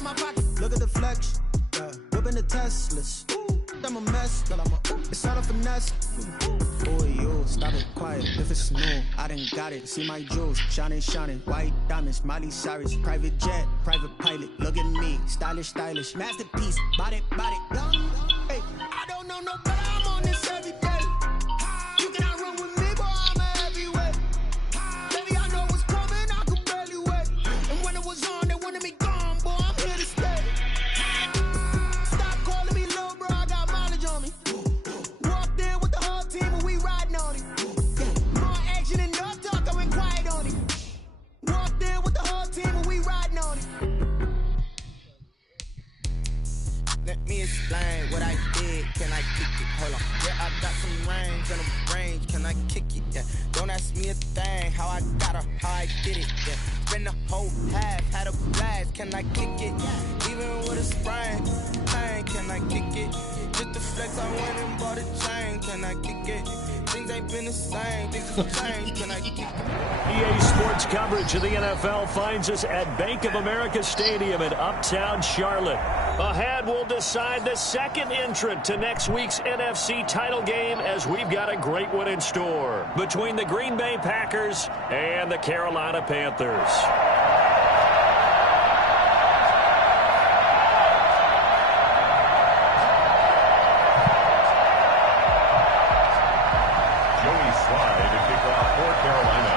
in my pocket. Look at the flex. Yeah. Whipping the Teslas. I'm a mess, but it's all a finesse. Boy, you stop it quiet. If it's new, I done got it. See my jewels, shining, white diamonds, Miley Cyrus, private jet, private pilot. Look at me, stylish, masterpiece, body, young. Hey, I don't know no better. I'm on this every day. You cannot run with me, boy. I'm a heavyweight. Baby, I know what's coming. I could barely wait. And when it was on, they wanted me gone, boy. I'm here to stay. Let me explain what I did. Can I kick it? Hold on. Yeah, I got some range and a range. Can I kick it? Yeah. Don't ask me a thing. How I got her, how I did it. Yeah. Spend the whole half, had a blast. Can I kick it? Even with a sprain, pain. Can I kick it? Just the flex, I went and bought a chain. Can I kick it? Things ain't been the same. Things have changed. Can I kick it? EA Sports coverage of the NFL finds us at Bank of America Stadium in Uptown Charlotte. Ahead, we'll decide the second entrant to next week's NFC title game, as we've got a great one in store between the Green Bay Packers and the Carolina Panthers. Joey Slye to kick off for Carolina.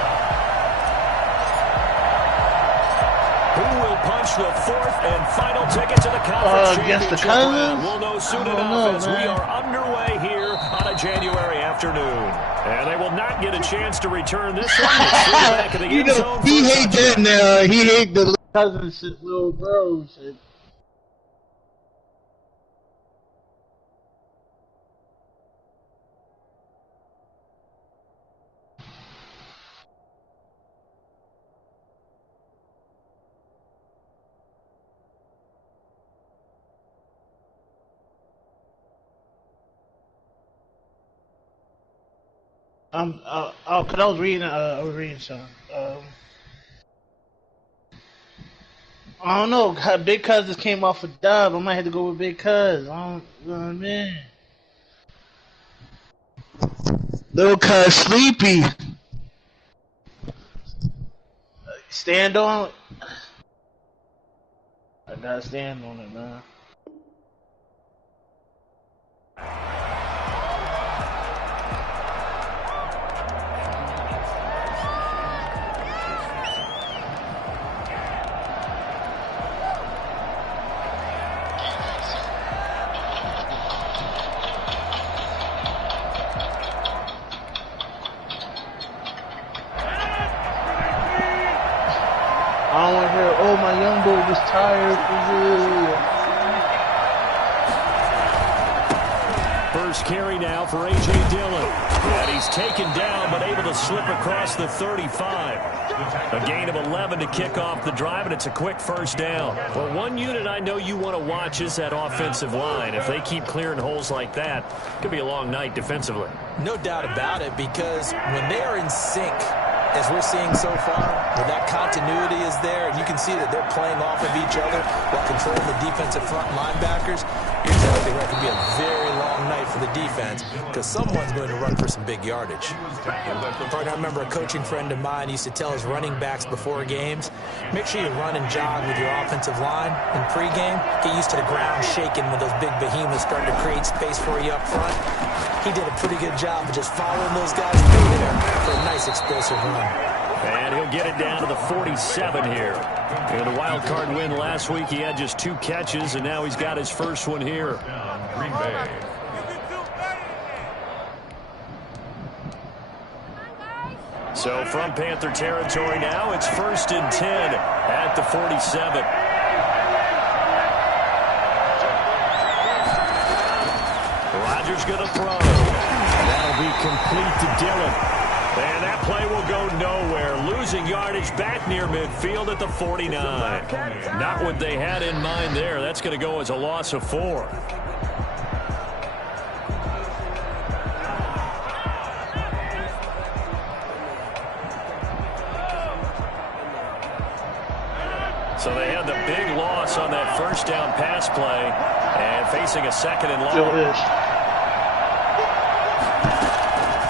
Who will punch the fourth and final ticket to the conference championship round? We'll know soon enough as we are underway here on a January afternoon. And they will not get a chance to return this one. Back in the end zone. He hate that now. He hate the cousins, little bros. Cause I was reading something. I don't know. Big Cuz just came off a dub. I might have to go with Big Cuz. I don't, you know what I mean? Little Cuz sleepy. Stand on it. I gotta stand on it, man. I don't want to hear, oh, my young boy was tired for you. First carry now for A.J. Dillon. And he's taken down, but able to slip across the 35. A gain of 11 to kick off the drive, and it's a quick first down. Well, one unit I know you want to watch is that offensive line. If they keep clearing holes like that, it could be a long night defensively. No doubt about it, because when they are in sync, as we're seeing so far, where that continuity is there, and you can see that they're playing off of each other while controlling the defensive front linebackers, you're exactly right. It could be a very long night for the defense because someone's going to run for some big yardage. I remember a coaching friend of mine used to tell his running backs before games, make sure you run and jog with your offensive line in pregame. Get used to the ground shaking when those big behemoths start to create space for you up front. He did a pretty good job of just following those guys through there for a nice explosive run. And he'll get it down to the 47 here. In a wild card win last week, he had just 2 catches, and now he's got his first one here. Green Bay. So from Panther territory now, it's 1st and 10 at the 47. Rodgers going to throw. That'll be complete to Dillon. And that play will go nowhere. Losing yardage back near midfield at the 49. Not what they had in mind there. That's going to go as a loss of 4. So they had the big loss on that first down pass play and facing a second and long. Still is.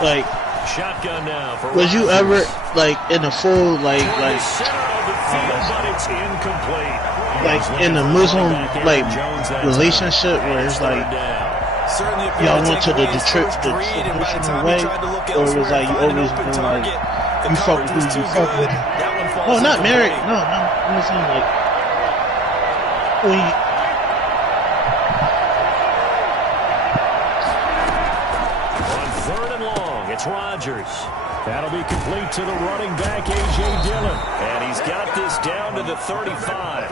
Like, shotgun now for was you ever like in a full like center of the field, but it's incomplete. Like in a Muslim like relationship where it's like y'all went to the traditional way, or it was like you always been like you fuck with who you fuck with? No, not married. No, I'm just saying like when you, on 3rd and long, it's Rodgers. That'll be complete to the running back, A.J. Dillon. And he's got this down to the 35.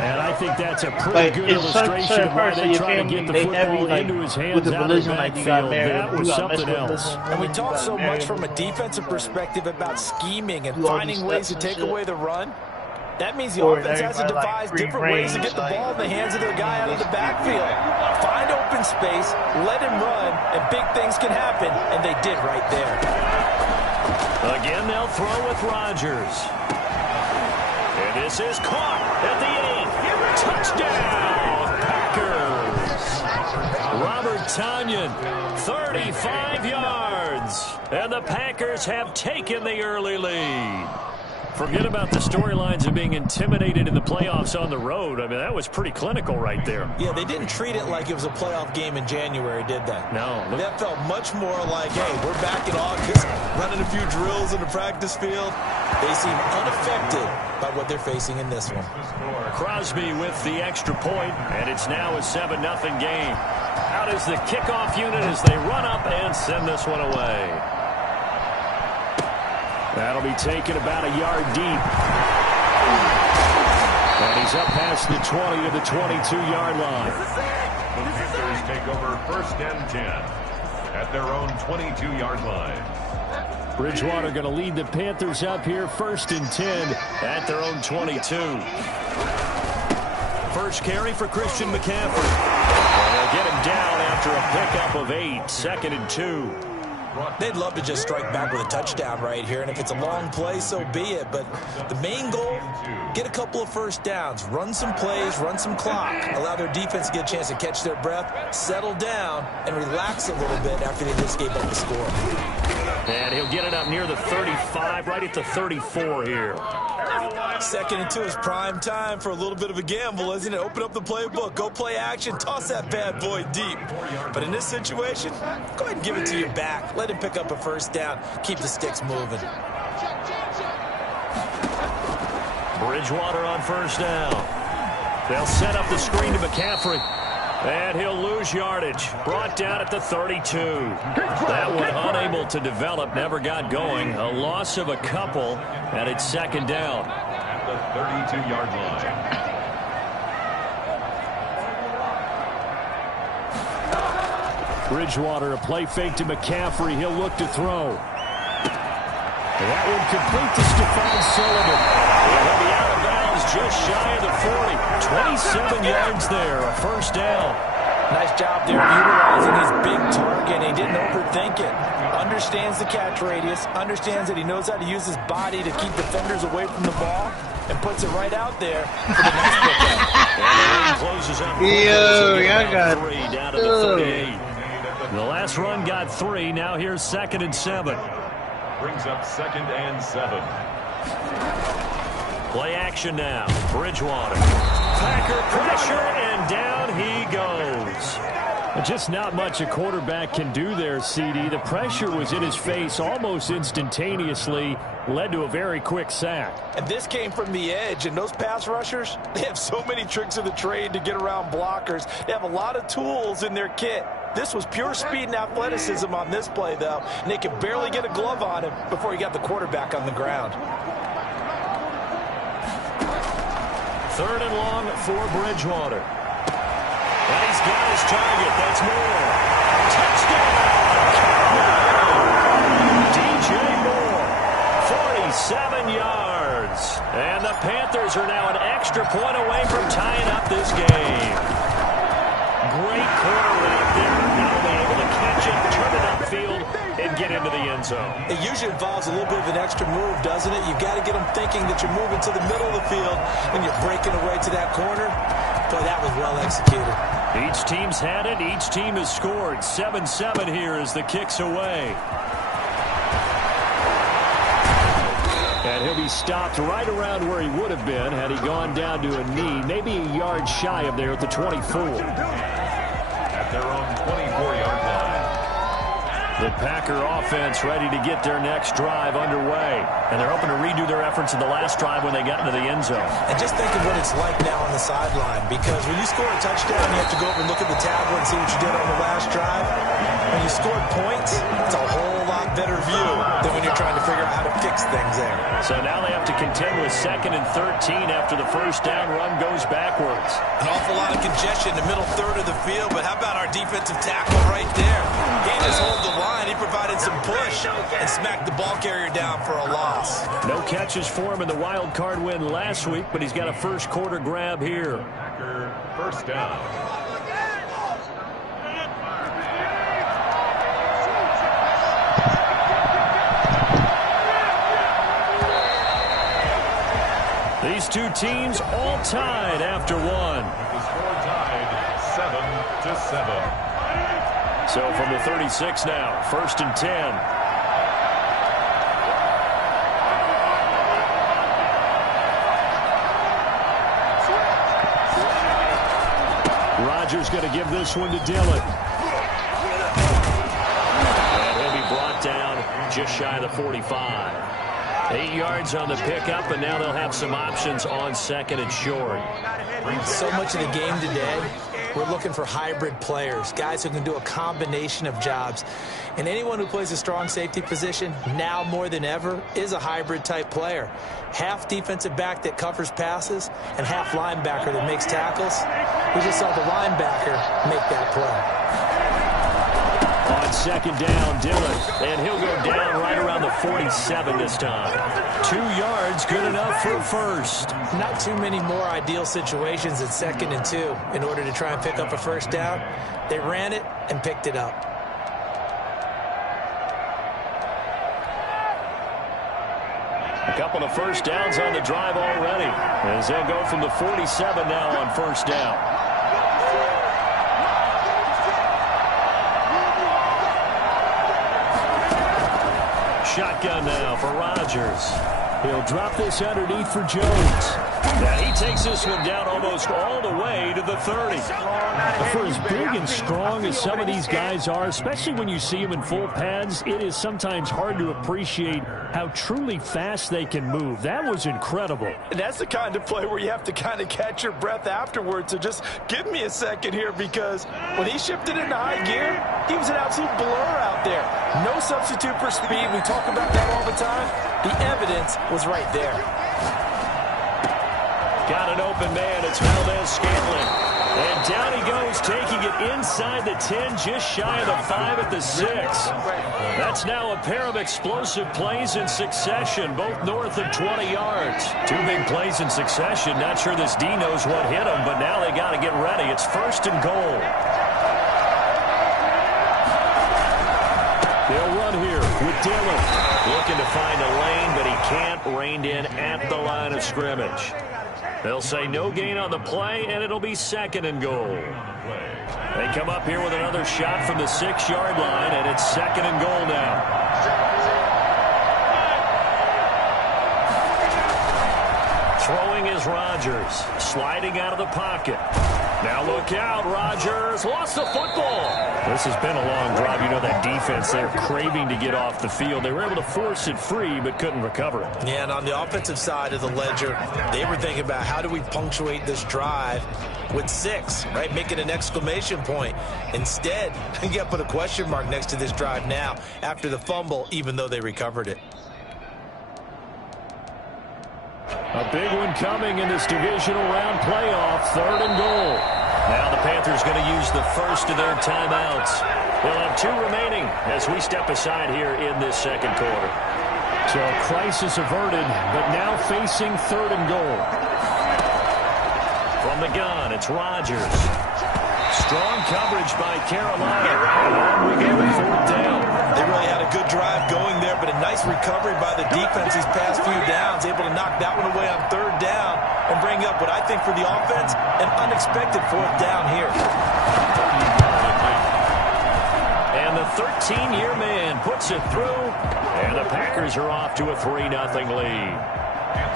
And I think that's a pretty good illustration of why they try to get the football into his hands out of the backfield. That was something else. And we talk so much from a defensive perspective about scheming and finding ways to take away the run. That means the offense has to devise different ways to get the ball in the hands of their guy out of the backfield. Find open space, let him run, and big things can happen, and they did right there. Again, they'll throw with Rodgers. And this is caught at the 8. Touchdown, Packers. Robert Tonyan, 35 yards. And the Packers have taken the early lead. Forget about the storylines of being intimidated in the playoffs on the road. I mean, that was pretty clinical right there. Yeah, they didn't treat it like it was a playoff game in January, did they? No. That felt much more like, hey, we're back in August, running a few drills in the practice field. They seem unaffected by what they're facing in this one. Crosby with the extra point, and it's now a 7-0 game. Out is the kickoff unit as they run up and send this one away. That'll be taken about a yard deep. And he's up past the 20 to the 22-yard line. The Panthers take over 1st and 10 at their own 22-yard line. Bridgewater going to lead the Panthers up here 1st and 10 at their own 22. First carry for Christian McCaffrey. And they'll get him down after a pickup of 8. 2nd and 2. They'd love to just strike back with a touchdown right here, and if it's a long play, so be it. But the main goal, get a couple of first downs, run some plays, run some clock, allow their defense to get a chance to catch their breath, settle down, and relax a little bit after they just gave up the score. And he'll get it up near the 35, right at the 34 here. 2nd and 2 is prime time for a little bit of a gamble, isn't it? Open up the playbook, go play action, toss that bad boy deep. But in this situation, go ahead and give it to your back. Let him pick up a first down. Keep the sticks moving. Bridgewater on 1st down. They'll set up the screen to McCaffrey. And he'll lose yardage. Brought down at the 32. That one unable to develop, never got going. A loss of a couple, and it's 2nd down. At the 32-yard line. Bridgewater, a play fake to McCaffrey. He'll look to throw. That one complete to Stephon Sullivan. He'll be out of bounds just shy of the 40. 27 yards there, a 1st down. Nice job there utilizing his big target. He didn't overthink it. Understands the catch radius. Understands that he knows how to use his body to keep defenders away from the ball. And puts it right out there for the next pickup. And the lead closes up. Yo, y'all got 3 down to the 38. The last run got 3. Now here's 2nd and 7. Brings up 2nd and 7. Play action now. Bridgewater. Packer pressure, and down he goes. Just not much a quarterback can do there, CD. The pressure was in his face almost instantaneously, led to a very quick sack. And this came from the edge, and those pass rushers, they have so many tricks of the trade to get around blockers. They have a lot of tools in their kit. This was pure speed and athleticism on this play, though, and they could barely get a glove on him before he got the quarterback on the ground. 3rd and long for Bridgewater. And he's got his target. That's Moore. Touchdown! DJ Moore, 47 yards. And the Panthers are now an extra point away from tying up this game. Great quarterback there. Not only able to catch it, turn it upfield, and get into the end zone. It usually involves a little bit of an extra move, doesn't it? You've got to get them thinking that you're moving to the middle of the field and you're breaking away to that corner. Boy, that was well executed. Each team's had it. Each team has scored. 7-7 here as the kick's away. And he'll be stopped right around where he would have been had he gone down to a knee, maybe a yard shy of there at the 24. At their own 24-yard line. The Packer offense ready to get their next drive underway. And they're hoping to redo their efforts in the last drive when they got into the end zone. And just think of what it's like now on the sideline, because when you score a touchdown, you have to go over and look at the tablet and see what you did on the last drive. When you scored points, it's a whole lot better view than when you're trying to figure out how to fix things there. So now they have to contend with 2nd and 13 after the first down run goes backwards. An awful lot of congestion in the middle third of the field, but how about our defensive tackle right there? He just hold the line. He provided some push and smacked the ball carrier down for a loss. No catches for him in the wild card win last week, but he's got a first quarter grab here. Packer first down. These two teams all tied after one. The score tied 7-7. So from the 36 now, 1st and 10. Rodgers going to give this one to Dillon. And he'll be brought down just shy of the 45. 8 yards on the pickup, and now they'll have some options on 2nd and short. So much of the game today, we're looking for hybrid players, guys who can do a combination of jobs. And anyone who plays a strong safety position, now more than ever, is a hybrid type player. Half defensive back that covers passes and half linebacker that makes tackles. We just saw the linebacker make that play. On 2nd down, Dillon, and he'll go down right around the 47 this time. 2 yards, good enough for first. Not too many more ideal situations at 2nd and 2 in order to try and pick up a first down. They ran it and picked it up. A couple of first downs on the drive already, as they'll go from the 47 now on first down. Shotgun now for Rodgers. He'll drop this underneath for Jones. Now he takes this one down almost all the way to the 30. For as big and strong as some of these guys are, especially when you see them in full pads, it is sometimes hard to appreciate how truly fast they can move. That was incredible. And that's the kind of play where you have to kind of catch your breath afterwards. So just give me a second here, because when he shifted into high gear, he was an absolute blur out there. No substitute for speed. We talk about that all the time. The evidence was right there. Got an open man. It's Valdez-Scantling. And down he goes, taking it inside the 10, just shy of the 5 at the 6. That's now a pair of explosive plays in succession, both north of 20 yards. 2 big plays in succession. Not sure this D knows what hit him, but now they got to get ready. It's 1st and goal. They'll run here with Dillon. Looking to find a lane, but he can't. Reined in at the line of scrimmage. They'll say no gain on the play, and it'll be 2nd and goal. They come up here with another shot from the 6-yard line, and it's 2nd and goal now. Throwing is Rodgers, sliding out of the pocket. Now look out, Rodgers lost the football. This has been a long drive. You know that defense, they're craving to get off the field. They were able to force it free, but couldn't recover it. Yeah, and on the offensive side of the ledger, they were thinking about how do we punctuate this drive with 6, right? Make it an exclamation point. Instead, you got to put a question mark next to this drive now after the fumble, even though they recovered it. A big one coming in this divisional round playoff, 3rd and goal. Now the Panthers going to use the first of their timeouts. They'll have 2 remaining as we step aside here in this 2nd quarter. So crisis averted, but now facing 3rd and goal. From the gun, it's Rodgers. Strong coverage by Carolina. And we get a fourth down. They really had a good drive going there, but a nice recovery by the defense these past few downs, able to knock that one away on third down and bring up what I think for the offense, an unexpected fourth down here. And the 13-year man puts it through, and the Packers are off to a 3-0 lead.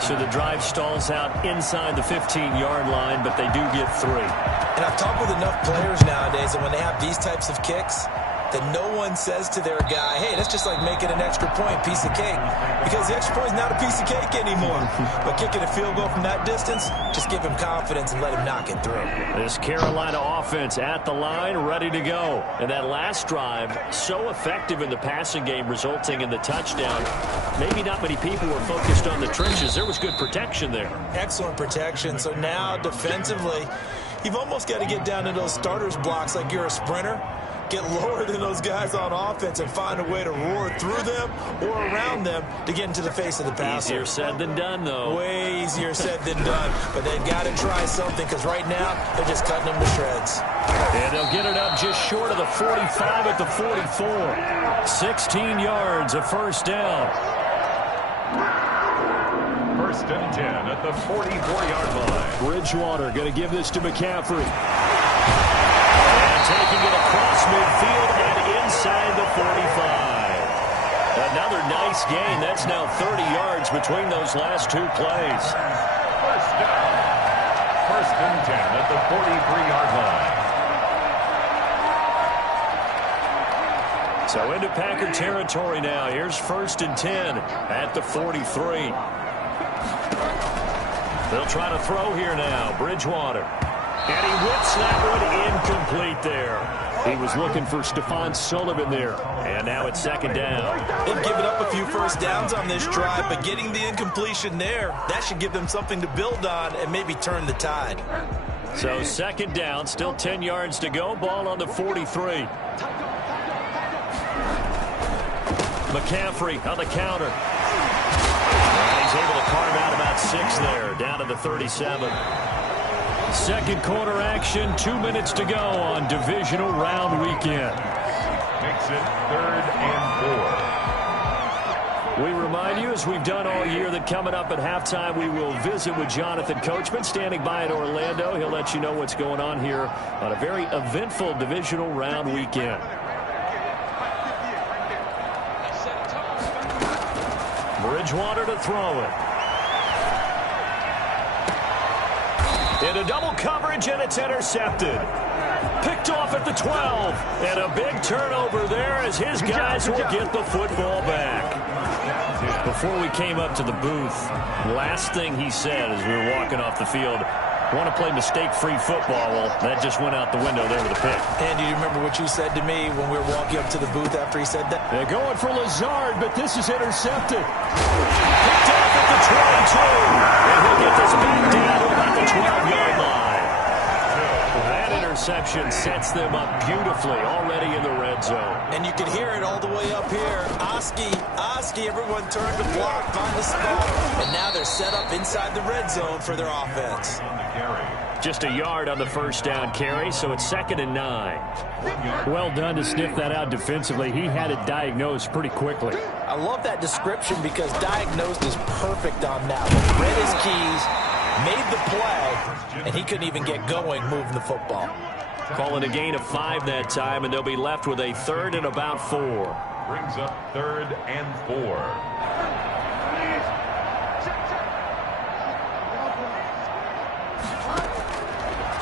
So the drive stalls out inside the 15-yard line, but they do get 3. And I've talked with enough players nowadays that when they have these types of kicks, that no one says to their guy, hey, that's just like making an extra point, piece of cake. Because the extra point is not a piece of cake anymore. But kicking a field goal from that distance, just give him confidence and let him knock it through. This Carolina offense at the line, ready to go. And that last drive, so effective in the passing game, resulting in the touchdown. Maybe not many people were focused on the trenches. There was good protection there. Excellent protection. So now, defensively, you've almost got to get down to those starters blocks like you're a sprinter. Get lower than those guys on offense and find a way to roar through them or around them to get into the face of the passer. Easier said than done, though. Way easier said than done. But they've got to try something because right now they're just cutting them to shreds. And they'll get it up just short of the 45 at the 44. 16 yards, a first down. First and 10 at the 44-yard line. Bridgewater going to give this to McCaffrey. Taking it across midfield and inside the 45. Another nice gain. That's now 30 yards between those last two plays. First down. First and 10 at the 43-yard line. So into Packer territory now. Here's first and 10 at the 43. They'll try to throw here now. Bridgewater. And he whips that one incomplete there. He was looking for Stephon Sullivan there. And now it's second down. They've given up a few first downs on this drive, but getting the incompletion there, that should give them something to build on and maybe turn the tide. So second down, still 10 yards to go. Ball on the 43. McCaffrey on the counter. And he's able to carve out about 6 there, down to the 37. Second quarter action, 2 minutes to go on divisional round weekend. Makes it 3rd and 4. We remind you, as we've done all year, that coming up at halftime, we will visit with Jonathan Coachman, standing by in Orlando. He'll let you know what's going on here on a very eventful divisional round weekend. Bridgewater to throw it. Into double coverage, and it's intercepted. Picked off at the 12. And a big turnover there as his guys will get the football back. Before we came up to the booth, last thing he said as we were walking off the field, want to play mistake-free football. Well, that just went out the window there with a pick. And do you remember what you said to me when we were walking up to the booth after he said that? They're going for Lazard, but this is intercepted. Picked off at the 22. And he'll get this back down to about the 12-yard line. That interception sets them up beautifully already in the red zone. And you can hear it all the way up here. Oski, everyone turned to block, find the spot. And now they're set up inside the red zone for their offense. Just a yard on the first down carry, so it's 2nd and 9. Well done to sniff that out defensively. He had it diagnosed pretty quickly. I love that description because diagnosed is perfect on that one. Read his keys, made the play, and he couldn't even get going moving the football. Calling a gain of 5 that time, and they'll be left with a 3rd and about 4. Brings up 3rd and 4.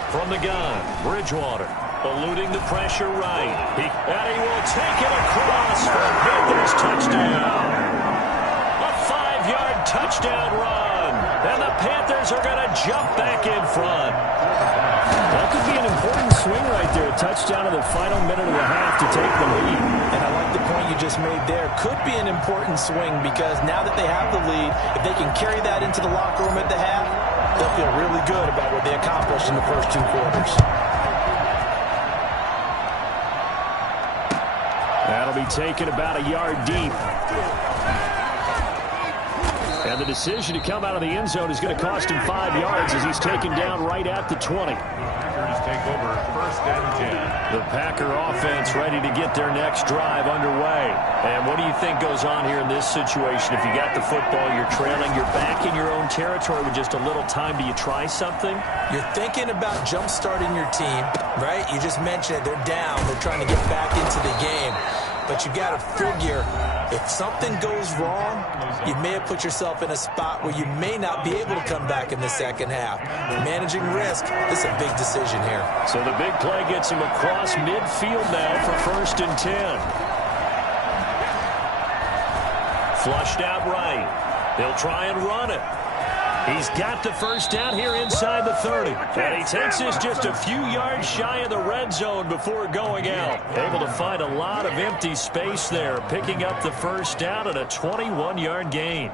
From the gun, Bridgewater, eluding the pressure right. And he will take it across for Panthers touchdown. A 5-yard touchdown run. And the Panthers are going to jump back in front. That could be an important swing right there. A touchdown in the final minute of the half to take the lead. And I like the point you just made there. Could be an important swing because now that they have the lead, if they can carry that into the locker room at the half, they'll feel really good about what they accomplished in the first 2 quarters. That'll be taken about a yard deep. And And the decision to come out of the end zone is going to cost him 5 yards as he's taken down right at the 20. Packers take over 1st and 10. The Packer offense ready to get their next drive underway. And what do you think goes on here in this situation? If you got the football, you're trailing, you're back in your own territory with just a little time. Do you try something? You're thinking about jump-starting your team, right? You just mentioned it. They're down. They're trying to get back into the game. But you got to figure, if something goes wrong, you may have put yourself in a spot where you may not be able to come back in the second half. Managing risk, this is a big decision here. So the big play gets him across midfield now for 1st and 10. Flushed out right. They'll try and run it. He's got the first down here inside the 30. And he takes this just a few yards shy of the red zone before going out. Able to find a lot of empty space there, picking up the first down and a 21-yard gain.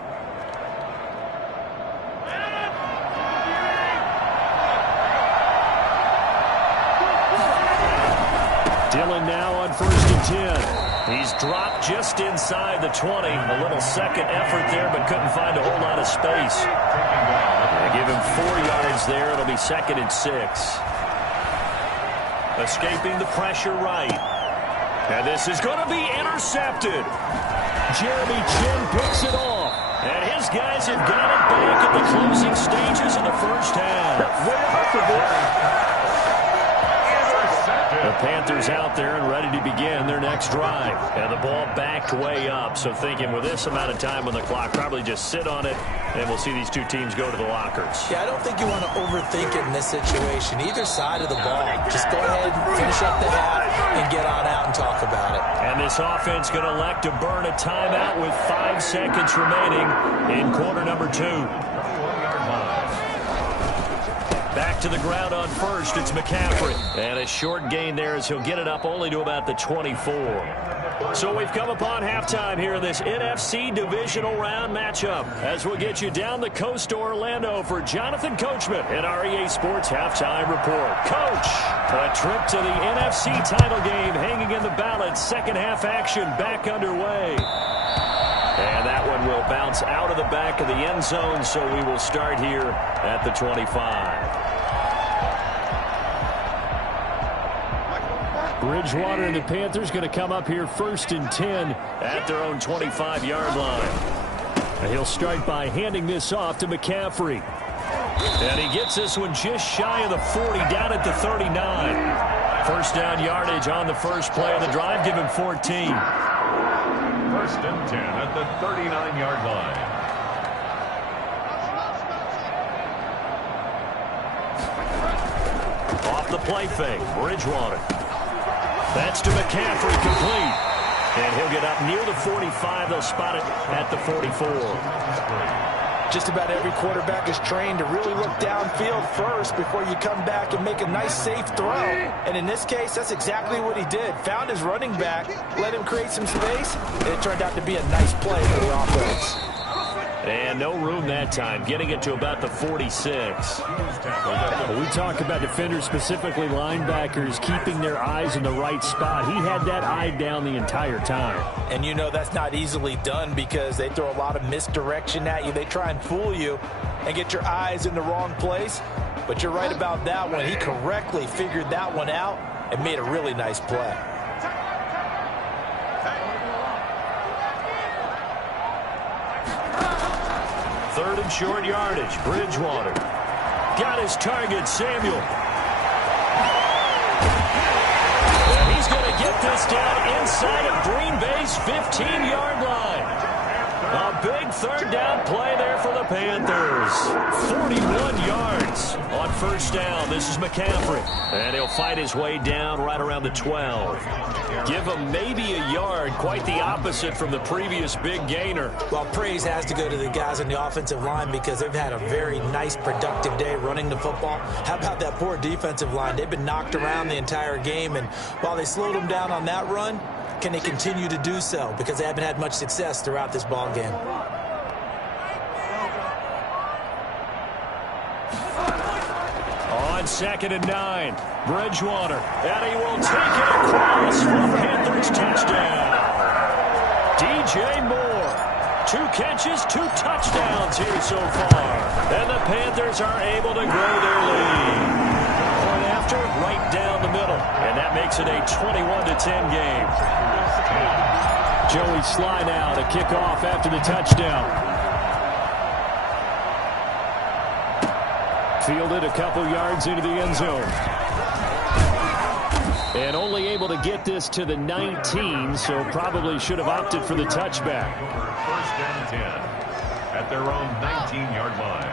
Dillon now on 1st and 10. He's dropped just inside the 20. A little second effort there, but couldn't find a whole lot of space. They give him 4 yards there. It'll be 2nd and 6. Escaping the pressure right. And this is going to be intercepted. Jeremy Chinn picks it off. And his guys have got it back at the closing stages of the first half. The Panthers out there and ready to begin their next drive. And the ball backed way up. So thinking with this amount of time on the clock, probably just sit on it, and we'll see these two teams go to the lockers. Yeah, I don't think you want to overthink it in this situation. Either side of the ball. Just go ahead, finish up the half, and get on out and talk about it. And this offense going to elect to burn a timeout with 5 seconds remaining in quarter number 2. Back to the ground on 1st, it's McCaffrey. And a short gain there as he'll get it up only to about the 24. So we've come upon halftime here in this NFC Divisional Round matchup as we'll get you down the coast to Orlando for Jonathan Coachman in our EA Sports Halftime Report. Coach, a trip to the NFC title game hanging in the balance. Second half action back underway. And that one will bounce out of the back of the end zone, so we will start here at the 25. Bridgewater and the Panthers going to come up here 1st and 10 at their own 25-yard line. And he'll start by handing this off to McCaffrey. And he gets this one just shy of the 40, down at the 39. First down yardage on the first play of the drive, give him 14. 1st and 10 at the 39-yard line. Off the play fake, Bridgewater. That's to McCaffrey, complete. And he'll get up near the 45. They'll spot it at the 44. Just about every quarterback is trained to really look downfield first before you come back and make a nice, safe throw. And in this case, that's exactly what he did. Found his running back, let him create some space, and it turned out to be a nice play for the offense. And no room that time, getting it to about the 46. Well, we talk about defenders, specifically linebackers, keeping their eyes in the right spot. He had that eye down the entire time. And you know that's not easily done because they throw a lot of misdirection at you. They try and fool you and get your eyes in the wrong place. But you're right about that one. He correctly figured that one out and made a really nice play. Third and short yardage. Bridgewater got his target, Samuel. And he's going to get this down inside of Green Bay's 15-yard line. A big third down play there for the Panthers. 41 yards on first down. This is McCaffrey. And he'll fight his way down right around the 12. Give him maybe a yard. Quite the opposite from the previous big gainer. Well, praise has to go to the guys on the offensive line because they've had a very nice, productive day running the football. How about that poor defensive line? They've been knocked around the entire game, and while they slowed them down on that run, can they continue to do so? Because they haven't had much success throughout this ball game. On 2nd and 9, Bridgewater, and he will take it across for Panthers touchdown. DJ Moore 2 catches, 2 touchdowns here so far. And the Panthers are able to grow their lead. Point after, right down the middle. And that makes it a 21-10 game. Joey Sly now to kick off after the touchdown. Fielded a couple yards into the end zone. And only able to get this to the 19, so probably should have opted for the touchback. First and 10 at their own 19-yard line.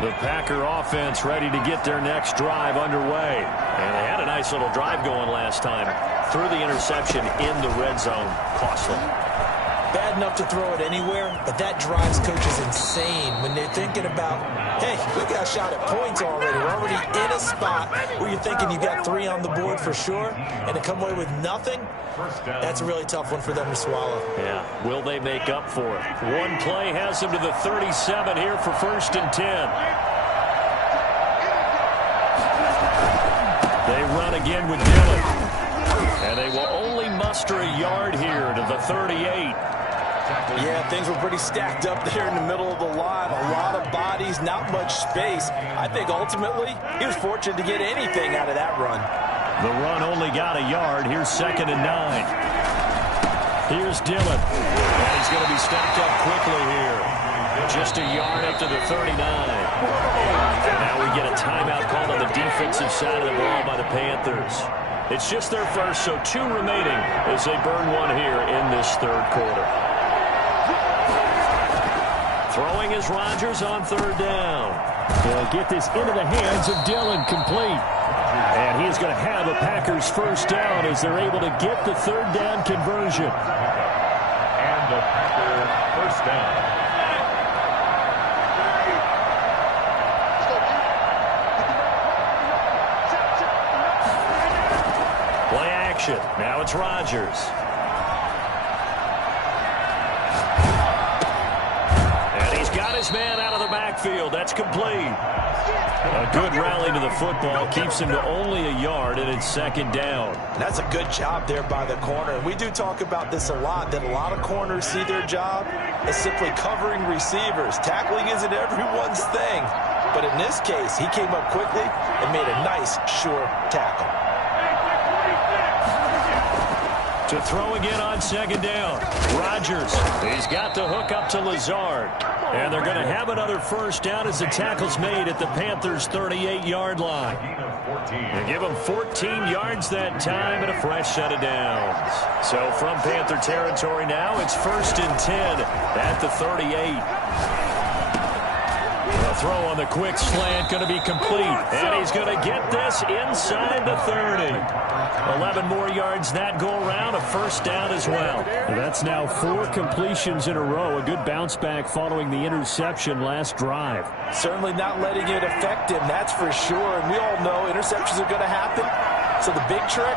The Packer offense ready to get their next drive underway. And they had a nice little drive going last time. Threw the interception in the red zone. Costly. Bad enough to throw it anywhere, but that drives coaches insane when they're thinking about, hey, we got a shot at points already. We're already in a spot where you're thinking you got 3 on the board for sure, and to come away with nothing, that's a really tough one for them to swallow. Yeah, will they make up for it? One play has them to the 37 here for 1st and 10. They run again with Dillon. And they will only muster a yard here to the 38. Yeah, things were pretty stacked up there in the middle of the line. A lot of bodies, not much space. I think ultimately he was fortunate to get anything out of that run. The run only got a yard. Here's 2nd and 9. Here's Dillon. And he's going to be stacked up quickly here. Just a yard up to the 39. And now we get a timeout called on the defensive side of the ball by the Panthers. It's just their first, so 2 remaining as they burn one here in this 3rd quarter. Throwing is Rodgers on 3rd down. They'll get this into the hands of Dillon, complete. And he is going to have a Packers 1st down as they're able to get the 3rd down conversion. And the Packer 1st down. Now it's Rodgers. And he's got his man out of the backfield. That's complete. A good rally to the football keeps him to only a yard, and it's 2nd down. That's a good job there by the corner. And we do talk about this a lot, that a lot of corners see their job as simply covering receivers. Tackling isn't everyone's thing. But in this case, he came up quickly and made a nice, sure tackle. To throw again on 2nd down. Rodgers. He's got the hook up to Lazard. And they're going to have another 1st down as the tackle's made at the Panthers' 38-yard line. They give them 14 yards that time and a fresh set of downs. So from Panther territory now, it's 1st and 10 at the 38. The throw on the quick slant going to be complete. And he's going to get this inside the 30. 11 more yards that go around, a 1st down as well. That's now 4 completions in a row. A good bounce back following the interception last drive. Certainly not letting it affect him, that's for sure. And we all know interceptions are going to happen. So the big trick,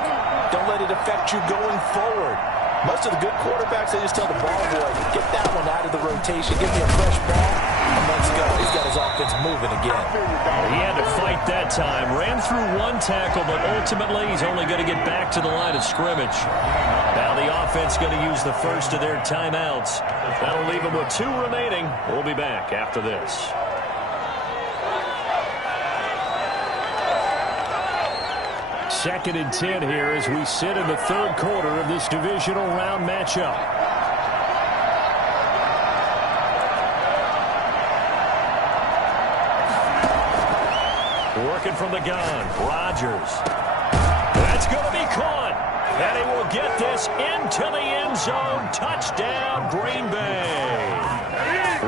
don't let it affect you going forward. Most of the good quarterbacks, they just tell the ball boy, get that one out of the rotation, give me a fresh ball, and let's go. He's got his offense moving again. He had to fight that time. Ran through 1 tackle, but ultimately he's only going to get back to the line of scrimmage. Now the offense going to use the first of their timeouts. That'll leave them with 2 remaining. We'll be back after this. Second and 10 here as we sit in the 3rd quarter of this divisional round matchup. Working from the gun, Rodgers. That's going to be caught. And he will get this into the end zone. Touchdown, Green Bay.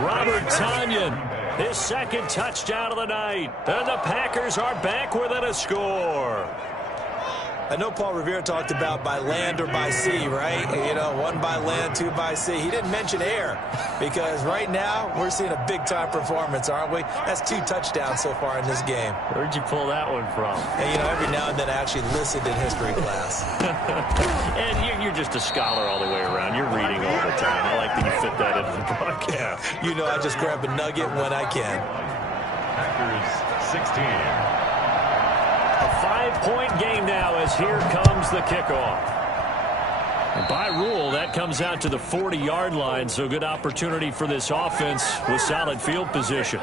Robert Tonyan, his 2nd touchdown of the night. And the Packers are back within a score. I know Paul Revere talked about by land or by sea, right? You know, 1 by land, 2 by sea. He didn't mention air because right now we're seeing a big-time performance, aren't we? That's 2 touchdowns so far in this game. Where'd you pull that one from? And, you know, every now and then I actually listened in history class. And you're just a scholar all the way around. You're reading all the time. I like that you fit that into the broadcast. You know, I just grab a nugget when I can. Packers 16. A 5-point game now as here comes the kickoff. And by rule, that comes out to the 40-yard line, so good opportunity for this offense with solid field position.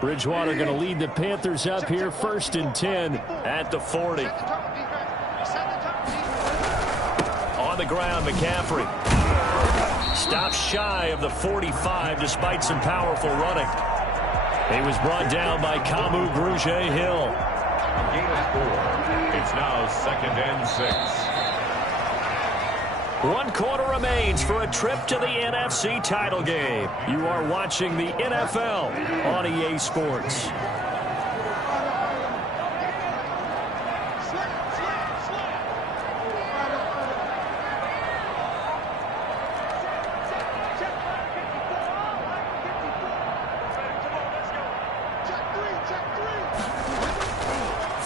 Bridgewater going to lead the Panthers up here, 1st and 10 at the 40. On the ground, McCaffrey. Stops shy of the 45 despite some powerful running. He was brought down by Kamu Grugier-Hill. Gain of 4. It's now 2nd and 6. 1 quarter remains for a trip to the NFC title game. You are watching the NFL on EA Sports.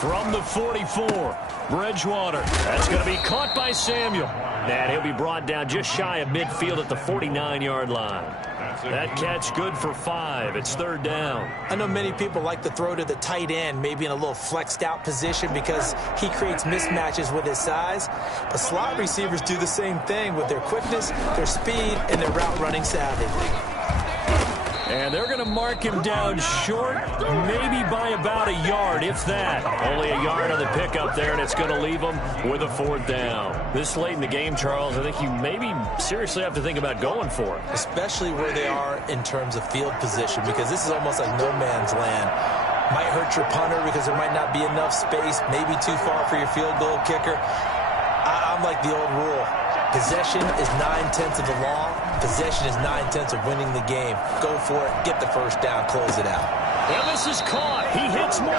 From the 44, Bridgewater. That's going to be caught by Samuel. And he'll be brought down just shy of midfield at the 49-yard line. That catch good for 5. It's 3rd down. I know many people like to throw to the tight end, maybe in a little flexed out position because he creates mismatches with his size. But slot receivers do the same thing with their quickness, their speed, and their route running savvy. And they're going to mark him down short, maybe by about a yard, if that. Only a yard on the pickup there, and it's going to leave him with a 4th down. This late in the game, Charles, I think you maybe seriously have to think about going for it. Especially where they are in terms of field position, because this is almost like no man's land. Might hurt your punter because there might not be enough space, maybe too far for your field goal kicker. I'm like the old rule. Possession is 9/10 of the law. Possession is 9/10 of winning the game. Go for it. Get the 1st down. Close it out. Well, this is caught. He hits more.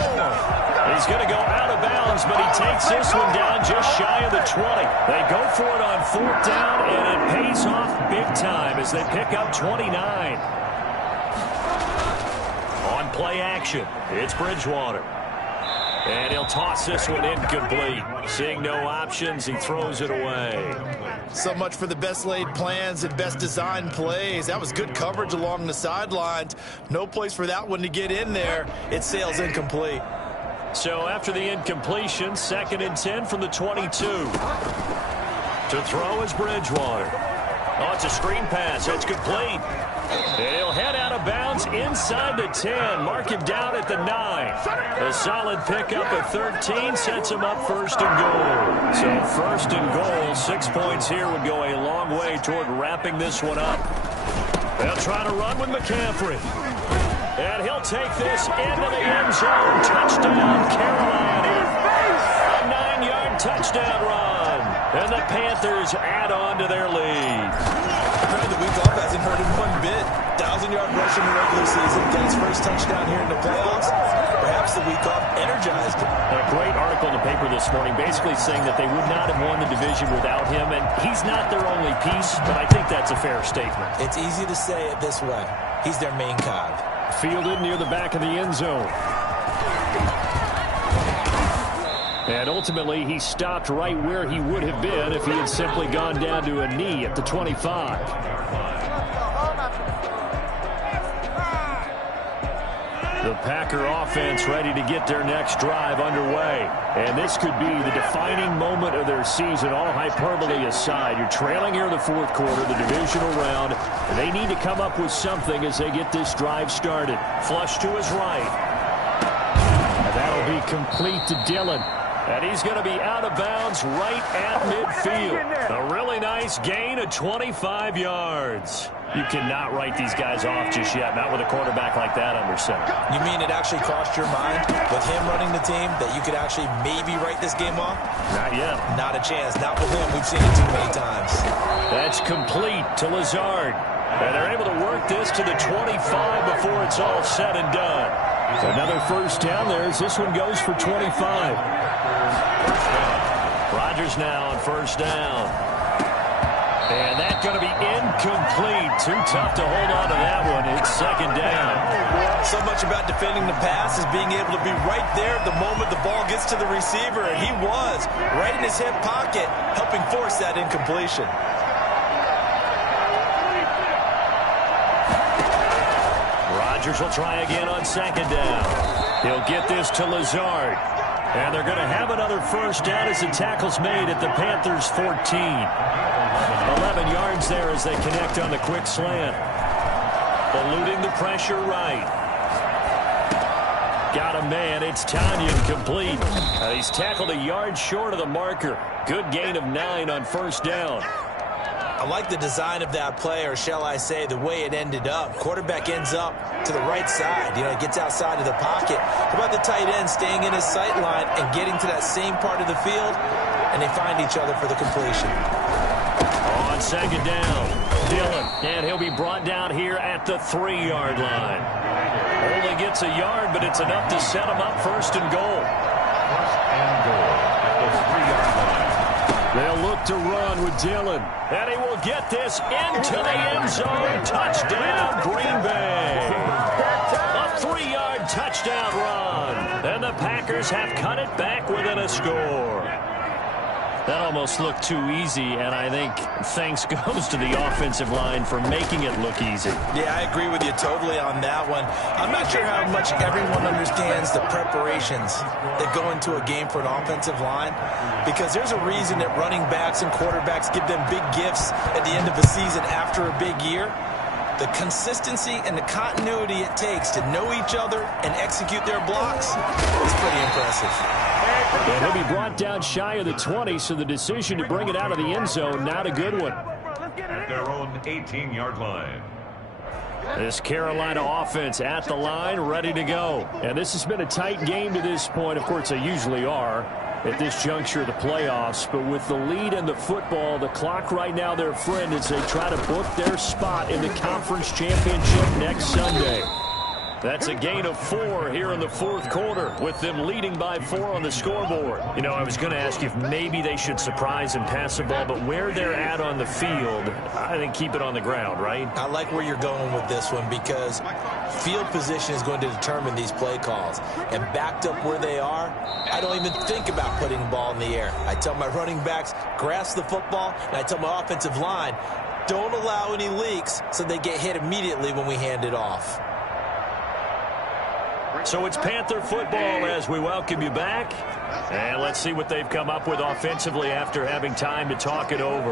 He's going to go out of bounds, but he takes this one down just shy of the 20. They go for it on 4th down, and it pays off big time as they pick up 29. On play action, it's Bridgewater. And he'll toss this one incomplete. Seeing no options, he throws it away. So much for the best laid plans and best designed plays. That was good coverage along the sidelines. No place for that one to get in there. It sails incomplete. So after the incompletion, 2nd and 10 from the 22. To throw is Bridgewater. Oh, it's a screen pass. It's complete. And he'll head out of bounds inside the 10. Mark him down at the 9. A solid pickup at 13 sets him up 1st and goal. So 1st and goal, 6 points here would go a long way toward wrapping this one up. They'll try to run with McCaffrey. And he'll take this into the end zone. Touchdown, Carolina. A 9-yard touchdown run. And the Panthers add on to their lead. The week off hasn't hurt him one bit. 1,000-yard rush in the regular season. Got his first touchdown here in the playoffs. Perhaps the week off energized him. A great article in the paper this morning basically saying that they would not have won the division without him. And he's not their only piece, but I think that's a fair statement. It's easy to say it this way. He's their main cog. Fielded near the back of the end zone. And ultimately, he stopped right where he would have been if he had simply gone down to a knee at the 25. The Packer offense ready to get their next drive underway. And this could be the defining moment of their season, all hyperbole aside. You're trailing here in the 4th quarter, the divisional round. And they need to come up with something as they get this drive started. Flush to his right. And that'll be complete to Dillon. And he's going to be out of bounds right at midfield. A really nice gain of 25 yards. You cannot write these guys off just yet, not with a quarterback like that under center. You mean it actually crossed your mind with him running the team that you could actually maybe write this game off? Not yet. Not a chance. Not with him. We've seen it too many times. That's complete to Lazard. And they're able to work this to the 25 before it's all said and done. Another 1st down there as this one goes for 25. Rodgers now on 1st down. And that's going to be incomplete. Too tough to hold on to that one. It's 2nd down. So much about defending the pass is being able to be right there the moment the ball gets to the receiver. And he was right in his hip pocket, helping force that incompletion. Rodgers will try again on 2nd down. He'll get this to Lazard. And they're going to have another first down as the tackle's made at the Panthers' 14. 11 yards there as they connect on the quick slant. Eluding the pressure right. Got a man. It's Tanyan complete. He's tackled a yard short of the marker. Good gain of 9 on first down. I like the design of that play, or shall I say the way it ended up. Quarterback ends up to the right side. He gets outside of the pocket. How about the tight end staying in his sight line and getting to that same part of the field, and they find each other for the completion. On second down, Dillon, and he'll be brought down here at the 3-yard line. Only gets a yard, but it's enough to set him up first and goal. First and goal at the 3-yard line. They'll look to run with Dillon, and he will get this into the end zone. Touchdown, Green Bay. A 3-yard touchdown run, and the Packers have cut it back within a score. That almost looked too easy, and I think thanks goes to the offensive line for making it look easy. Yeah, I agree with you totally on that one. I'm not sure how much everyone understands the preparations that go into a game for an offensive line, because there's a reason that running backs and quarterbacks give them big gifts at the end of the season after a big year. The consistency and the continuity it takes to know each other and execute their blocks is pretty impressive. And he'll be brought down shy of the 20, so the decision to bring it out of the end zone, not a good one. At their own 18-yard line. This Carolina offense at the line, ready to go. And this has been a tight game to this point. Of course, they usually are at this juncture of the playoffs. But with the lead in the football, the clock right now their friend as they try to book their spot in the conference championship next Sunday. That's a gain of 4 here in the fourth quarter with them leading by 4 on the scoreboard. You know, I was going to ask you if maybe they should surprise and pass the ball, but where they're at on the field, I think keep it on the ground, right? I like where you're going with this one because field position is going to determine these play calls. And backed up where they are, I don't even think about putting the ball in the air. I tell my running backs, grasp the football, and I tell my offensive line, don't allow any leaks so they get hit immediately when we hand it off. So it's Panther football as we welcome you back. And let's see what they've come up with offensively after having time to talk it over.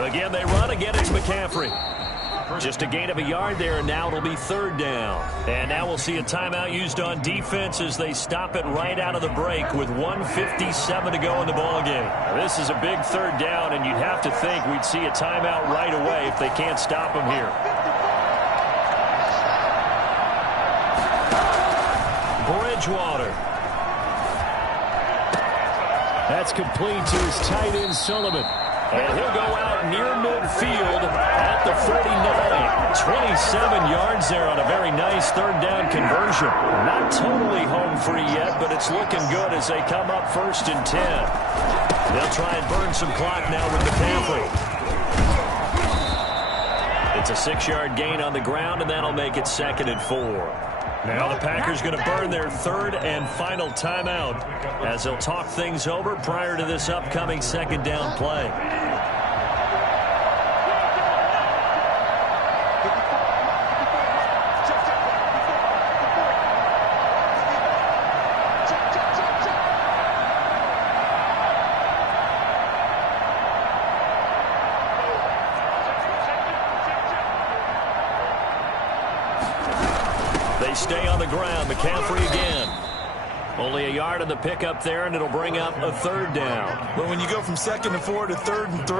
Again, they run. Again, it's McCaffrey. Just a gain of a yard there, and now it'll be third down. And now we'll see a timeout used on defense as they stop it right out of the break with 1:57 to go in the ballgame. This is a big third down, and you'd have to think we'd see a timeout right away if they can't stop them here. Bridgewater. That's complete to his tight end, Sullivan. And he'll go out near midfield at the 49. 27 yards there on a very nice third down conversion. Not totally home free yet, but it's looking good as they come up 1st and 10. They'll try and burn some clock now with McCaffrey. It's a 6-yard gain on the ground, and that'll make it 2nd and 4. Now the Packers going to burn their third and final timeout as they'll talk things over prior to this upcoming second down play. They stay on the ground. McCaffrey again. Only a yard on the pickup there, and it'll bring up a third down. But when you go from 2nd and 4 to 3rd and 3,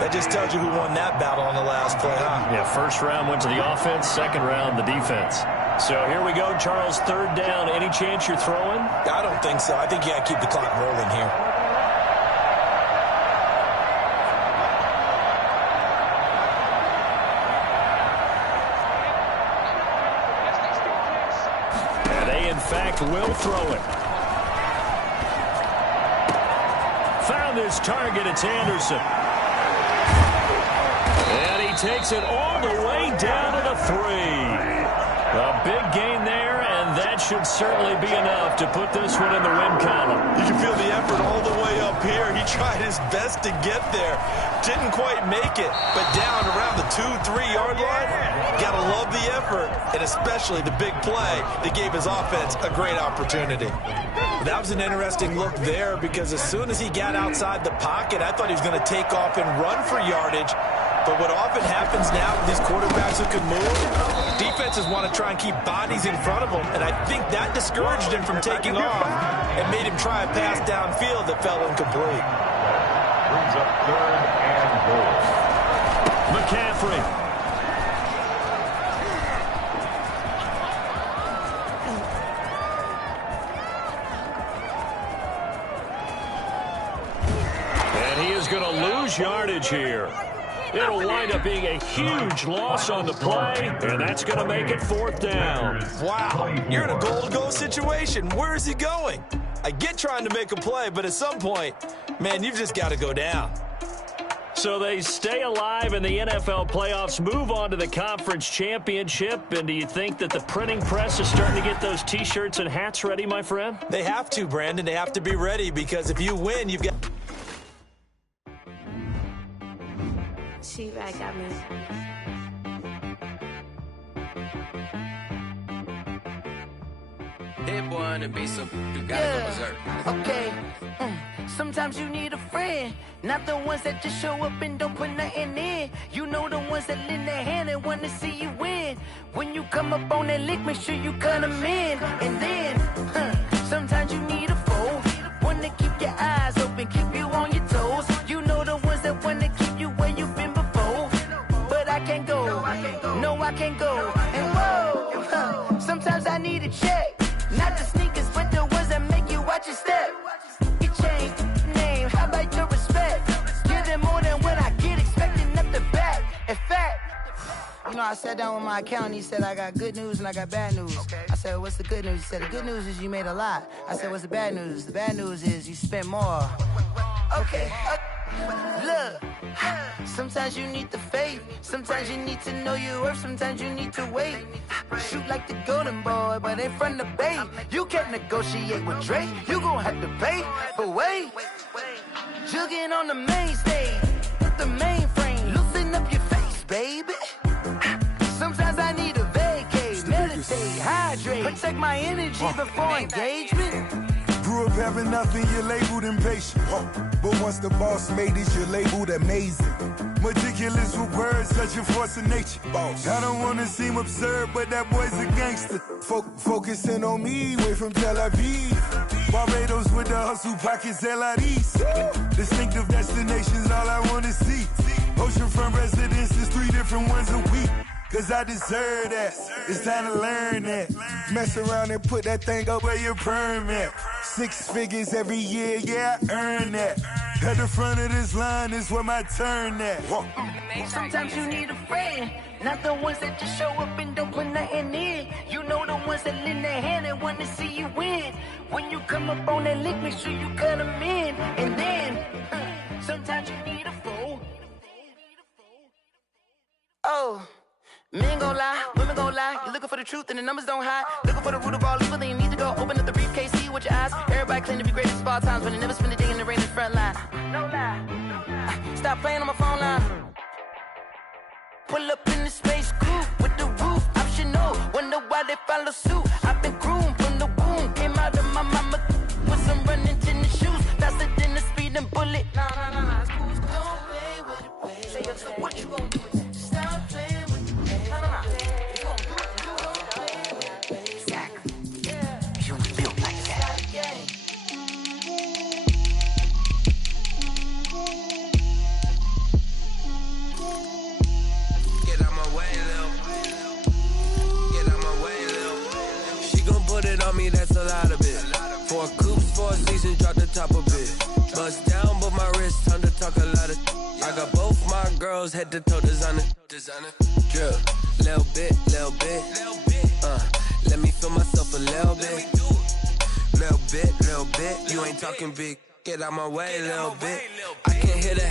that just tells you who won that battle on the last play, huh? Yeah, first round went to the offense, second round the defense. So here we go, Charles, third down. Any chance you're throwing? I don't think so. I think you got to keep the clock rolling here. Will throw it. Found his target. It's Anderson. And he takes it all the way down to the 3. A big gain there, and that should certainly be enough to put this one in the win column. You can feel the effort all the way up here. He tried his his best to get there. Didn't quite make it, but down around the 2-3 yard line. Gotta love the effort, and especially the big play that gave his offense a great opportunity. That was an interesting look there because as soon as he got outside the pocket, I thought he was going to take off and run for yardage. But what often happens now with these quarterbacks who can move, defenses want to try and keep bodies in front of them, and I think that discouraged him from taking off and made him try a pass downfield that fell incomplete. Brings up 3rd and goal. McCaffrey. And he is going to lose yardage here. It'll wind up being a huge loss on the play, and that's going to make it 4th down. Wow, you're in a goal-to-go situation. Where is he going? I get trying to make a play, but at some point, man, you've just got to go down. So they stay alive in the NFL playoffs, move on to the conference championship, and do you think that the printing press is starting to get those T-shirts and hats ready, my friend? They have to, Brandon. They have to be ready because if you win, you've got... She-Rag got me. Hit boy on the beat, so you gotta go berserk. Okay. Sometimes you need a friend, not the ones that just show up and don't put nothing in. You know the ones that lend their hand and want to see you win. When you come up on that lick, make sure you cut them in. And then, sometimes you need a foe, one to keep your eyes open, keep you on your toes. You know the ones that want to keep you where you've been before. But I can't go, no I can't go. And whoa, sometimes I need a check, not the sneakers, but the ones that make you watch your step. It changed name, how about your respect? Give them more than what I get, expecting up the back. In fact, you know, I sat down with my accountant, he said, I got good news and I got bad news. Okay. I said, what's the good news? He said, the good news is you made a lot. I said, what's the bad news? The bad news is you spent more. Okay. Look, sometimes you need the faith, sometimes you need to know your worth, sometimes you need to wait. Shoot like the golden boy, but in front of the bay. You can't negotiate with Drake, you gon' have to pay. But wait, jugging on the main stage, with the mainframe, loosen up your face, baby. Sometimes I need a vacate, meditate, hydrate, protect my energy before engagement. Grew up having nothing, you're labeled impatient. But once the boss made it, you're labeled amazing. Meticulous with words, such a force of nature. I don't wanna seem absurd, but that boy's a gangster. Focusing on me, way from Tel Aviv. Barbados with the hustle pockets, LIDs. Distinctive destinations, all I wanna see. Oceanfront residences, 3 different ones a week. Cause I deserve that, it's time to learn that. Mess around and put that thing up where your permit. 6 figures every year, yeah, I earn that. At the front of this line is where my turn at. Sometimes you need a friend, not the ones that just show up and don't put nothing in. You know the ones that lend their hand and want to see you win. When you come up on that lick, make sure you cut them in. And then, sometimes you need a foe. Oh. Men gon' lie, women gon' lie. You're looking for the truth and the numbers don't hide. Looking for the root of all evil, then you need to go open up the briefcase, see with your eyes. Everybody claim to be greatest of all times, but they never spend a day in the rain in the front line. No lie. Stop playing on my phone line. Pull up in the space coupe with the roof optional. Wonder why they follow suit. I've been groomed from the womb. Came out of my mama with some running tennis shoes. Faster than the speeding bullet. Nah. Don't play with it, baby. Say what you gon' do? Stop playing. On me, that's a lot of it. 4 coops, 4 seasons, drop the top of it. Bust down, but my wrist, time to talk a lot of. I got both my girls, head to toe designer. Drip, little bit. Let me feel myself a little bit. Little bit. You ain't talking big. Get out my way, little bit. I can hear the